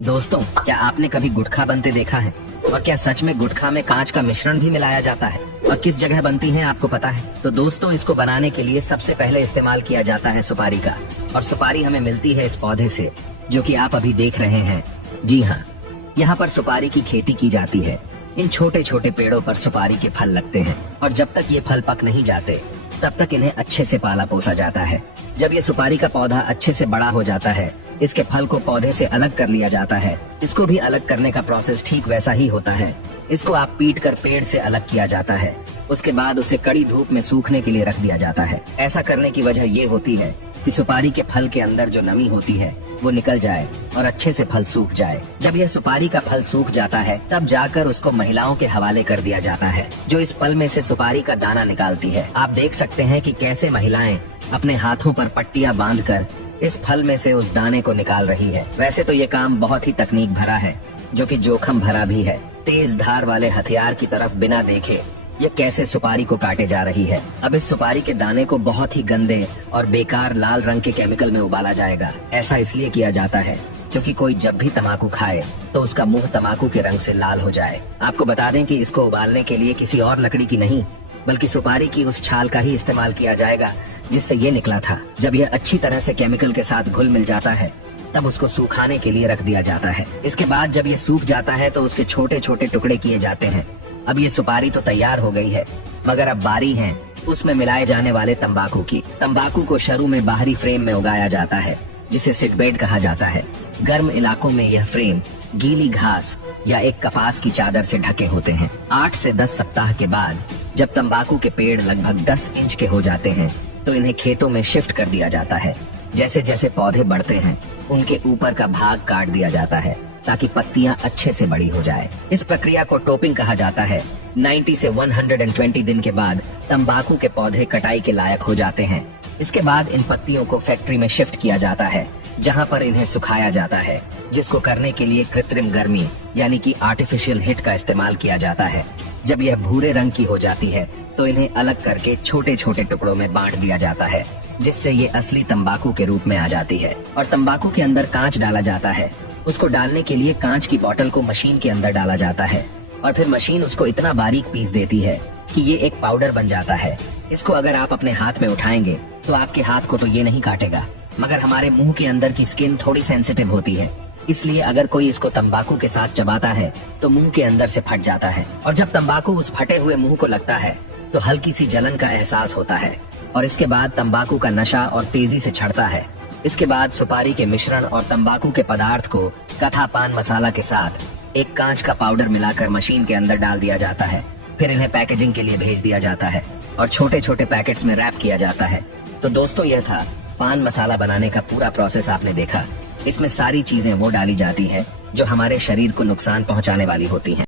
दोस्तों, क्या आपने कभी गुटखा बनते देखा है? और क्या सच में गुटखा में कांच का मिश्रण भी मिलाया जाता है? और किस जगह बनती है आपको पता है? तो दोस्तों, इसको बनाने के लिए सबसे पहले इस्तेमाल किया जाता है सुपारी का। और सुपारी हमें मिलती है इस पौधे से, जो कि आप अभी देख रहे हैं। जी हाँ, यहाँ पर सुपारी की खेती की जाती है। इन छोटे छोटे पेड़ों पर सुपारी के फल लगते हैं और जब तक ये फल पक नहीं जाते तब तक इन्हें अच्छे से पाला पोसा जाता है। जब ये सुपारी का पौधा अच्छे से बड़ा हो जाता है, इसके फल को पौधे से अलग कर लिया जाता है। इसको भी अलग करने का प्रोसेस ठीक वैसा ही होता है। इसको आप पीट कर पेड़ से अलग किया जाता है। उसके बाद उसे कड़ी धूप में सूखने के लिए रख दिया जाता है। ऐसा करने की वजह ये होती है कि सुपारी के फल के अंदर जो नमी होती है वो निकल जाए और अच्छे से फल सूख जाए। जब यह सुपारी का फल सूख जाता है तब जाकर उसको महिलाओं के हवाले कर दिया जाता है, जो इस फल में से सुपारी का दाना निकालती है। आप देख सकते हैं कि कैसे महिलाएं अपने हाथों पर पट्टियां बांधकर इस फल में से उस दाने को निकाल रही है। वैसे तो ये काम बहुत ही तकनीक भरा है, जो कि जोखिम भरा भी है। तेज धार वाले हथियार की तरफ बिना देखे ये कैसे सुपारी को काटे जा रही है। अब इस सुपारी के दाने को बहुत ही गंदे और बेकार लाल रंग के केमिकल में उबाला जाएगा। ऐसा इसलिए किया जाता है क्योंकि कोई जब भी तम्बाकू खाए तो उसका मुंह तम्बाकू के रंग से लाल हो जाए। आपको बता दें कि इसको उबालने के लिए किसी और लकड़ी की नहीं बल्कि सुपारी की उस छाल का ही इस्तेमाल किया जाएगा जिससे ये निकला था। जब यह अच्छी तरह से केमिकल के साथ घुल मिल जाता है तब उसको सुखाने के लिए रख दिया जाता है। इसके बाद जब ये सूख जाता है तो उसके छोटे छोटे टुकड़े किए जाते हैं। अब ये सुपारी तो तैयार हो गई है, मगर अब बारी है उसमें मिलाए जाने वाले तंबाकू की। तंबाकू को शुरू में बाहरी फ्रेम में उगाया जाता है, जिसे सीडबेड कहा जाता है। गर्म इलाकों में यह फ्रेम गीली घास या एक कपास की चादर से ढके होते हैं। 8 से 10 सप्ताह के बाद जब तंबाकू के पेड़ लगभग 10 इंच के हो जाते हैं तो इन्हें खेतों में शिफ्ट कर दिया जाता है। जैसे जैसे पौधे बढ़ते हैं उनके ऊपर का भाग काट दिया जाता है ताकि पत्तियां अच्छे से बड़ी हो जाए। इस प्रक्रिया को टोपिंग कहा जाता है। 90 से 120 दिन के बाद तंबाकू के पौधे कटाई के लायक हो जाते हैं। इसके बाद इन पत्तियों को फैक्ट्री में शिफ्ट किया जाता है, जहां पर इन्हें सुखाया जाता है, जिसको करने के लिए कृत्रिम गर्मी यानी कि आर्टिफिशियल हीट का इस्तेमाल किया जाता है। जब यह भूरे रंग की हो जाती है तो इन्हें अलग करके छोटे छोटे टुकड़ों में बांट दिया जाता है, जिससे ये असली तंबाकू के रूप में आ जाती है। और तंबाकू के अंदर कांच डाला जाता है। उसको डालने के लिए कांच की बोतल को मशीन के अंदर डाला जाता है और फिर मशीन उसको इतना बारीक पीस देती है कि ये एक पाउडर बन जाता है। इसको अगर आप अपने हाथ में उठाएंगे तो आपके हाथ को तो ये नहीं काटेगा, मगर हमारे मुंह के अंदर की स्किन थोड़ी सेंसिटिव होती है, इसलिए अगर कोई इसको तंबाकू के साथ चबाता है तो मुंह के अंदर से फट जाता है। और जब तंबाकू उस फटे हुए मुंह को लगता है तो हल्की सी जलन का एहसास होता है और इसके बाद तंबाकू का नशा और तेजी से चढ़ता है। इसके बाद सुपारी के मिश्रण और तंबाकू के पदार्थ को कथा पान मसाला के साथ एक कांच का पाउडर मिलाकर मशीन के अंदर डाल दिया जाता है। फिर इन्हें पैकेजिंग के लिए भेज दिया जाता है और छोटे छोटे पैकेट्स में रैप किया जाता है। तो दोस्तों, यह था पान मसाला बनाने का पूरा प्रोसेस। आपने देखा, इसमें सारी चीजें वो डाली जाती है जो हमारे शरीर को नुकसान पहुंचाने वाली होती हैं।